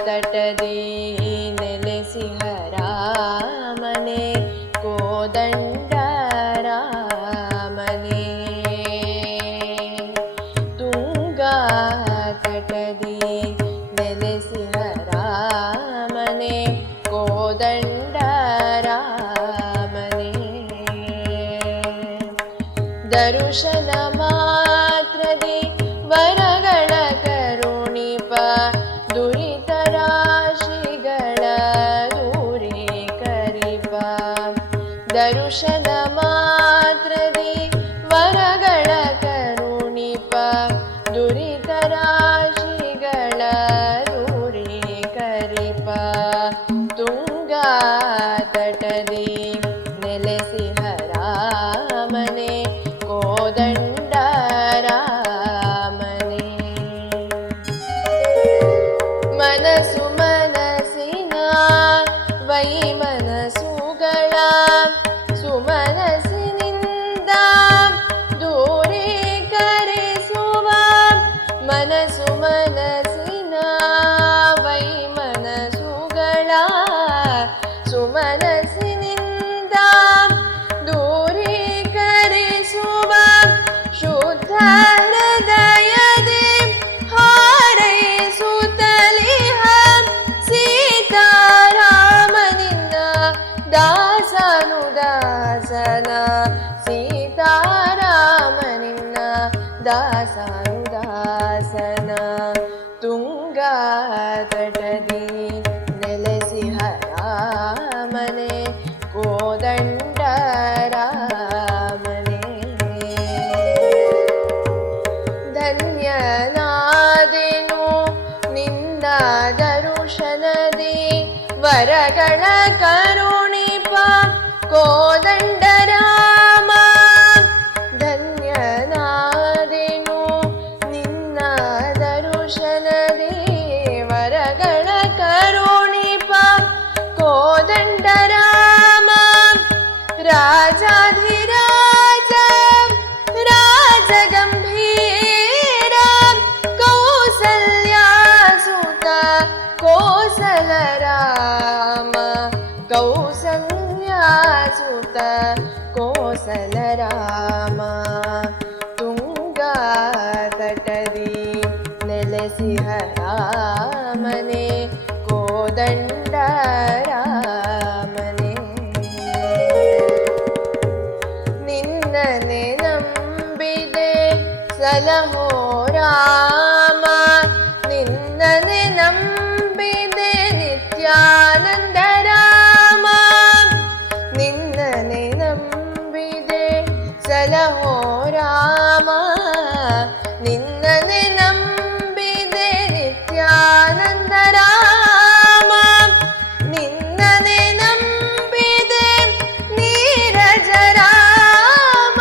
ತಟದಿ ನೆಲೆಸಿಹ ರಾಮನೇ ಕೋದಂಡ ರಾಮನೇ ತುಂಗಾ ತಟದಿ ನೆಲೆಸಿಹ ರಾಮನೇ ಕೋದಂಡ ರಾಮನೇ ದರುಶನ ಮಾತ್ರದಿ ವರಗಳ ಕರುಣಿಪ ದುರಿತ ರಾಶಿಗಳ ದೂರೀಕರಿಪ ದರುಶನ ಮಾತ್ರದಿ ವರಗಳ ಕರುಣಿಪ ದುರಿತ ರಾಶಿಗಳ ದೂರೀಕರಿಪ ತುಂಗಾ ತಟದಿ ನೆಲೆಸಿಹ ರಾಮನೇ ಕೋದಂಡ ರಾಮನೇ ಮನಸ್ಸು ಮನಸ್ಸಿನ ವೈಮನಸ್ಸುಗಳ ಸುಮನಸ್ಸಿನಿಂದ ದೂರೀಕರಿಸುವ ಮನಸ್ಸು ಮನಸ್ಸಿನ ವೈಮನಸ್ಸುಗಳ ಸುಮನಸ್ಸಿನಿಂದ ದೂರೀಕರಿಸುವ ಶುದ್ಧ ಹೃದಯದಿ ಹಾರೈಸುತ್ತಲಿಹ ಸೀತಾರಾಮನಿನ್ನ ದಾಸನು ದಾಸನ ಸೀತಾರಾಮನಿನ್ನ ದಾಸನು ದಾಸನ ತುಂಗಾ ತಟದಿ ನೆಲೆಸಿಹ ರಾಮನೇ ಕೋದಂಡ ರಾಮನೇ ಧನ್ಯನಾದೆನು ನಿನ್ನ ದರುಶನದಿ ವರಗಳ ಕರುಣಿಪ ಕೋದಂಡ ರಾಮ ಧನ್ಯನಾದೆನು ನಿನ್ನ ದರುಶನದಿ ವರಗಳ ಕರುಣಿಪ ಕೋದಂಡ ರಾಮ ರಾಜಾಧಿರಾಜ ರಾಜಗಂಭೀರ ಕೌಸಲ್ಯಾಸುತ ಕೋಸಲ ರಾಮ ಕೌಸಲ್ಯಾಸುತ ಕೋಸಲ ರಾಮ ತುಂಗಾ ತಟದಿ ನೆಲೆಸಿಹ ರಾಮನೇ ಕೋದಂಡ ರಾಮನೇ ನಿನ್ನನೆ ನಂಬಿದೆ ಸಲಹೋ ರಾಮ ನಿನ್ನನೆ ನಂಬಿದೆ ನಿತ್ಯಾನಂದ ರಾಮ ನಿನ್ನನೆ ನಂಬಿದೆ ಸಲಹೋ ರಾಮ ನಿನ್ನನೆ ನಂಬಿದೆ ನಿತ್ಯಾನಂದ ರಾಮ ನಿನ್ನನೆ ನಂಬಿದೆ ನೀರಜ ರಾಮ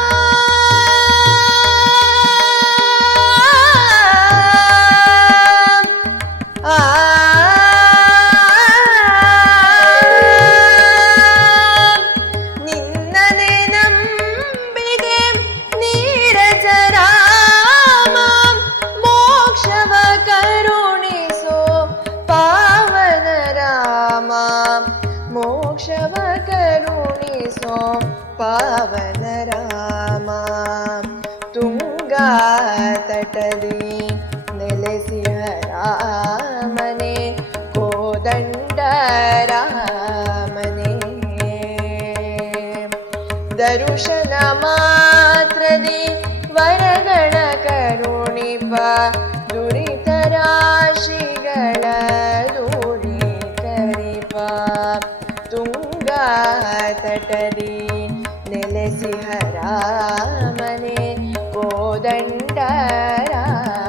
ನಿನ್ನನೆ ನಂಬಿದೆ ನೀರಜ ರಾಮ ಮೋಕ್ಷವ ಕರುಣಿಸೋ ಪಾವನ ರಾಮ ಮೋಕ್ಷವ ಕರುಣಿಸೋ ಪಾವನ ರಾಮ ತುಂಗಾ ತಟದಿ ನೆಲೆಸಿಹ ರಾಮನೇ ಕೋದಂಡ ರಾಮನೇ ದರುಶನ ಮಾತ್ರದಿ ವರಗಳ ಕರುಣಿಪ ದುರಿತ ರಾಶಿಗಳ ದೂರೀಕರಿಪ ತುಂಗಾ ತಟದಿ ನೆಲೆಸಿಹ ರಾಮನೇ ಕೋದಂಡ ರಾಮ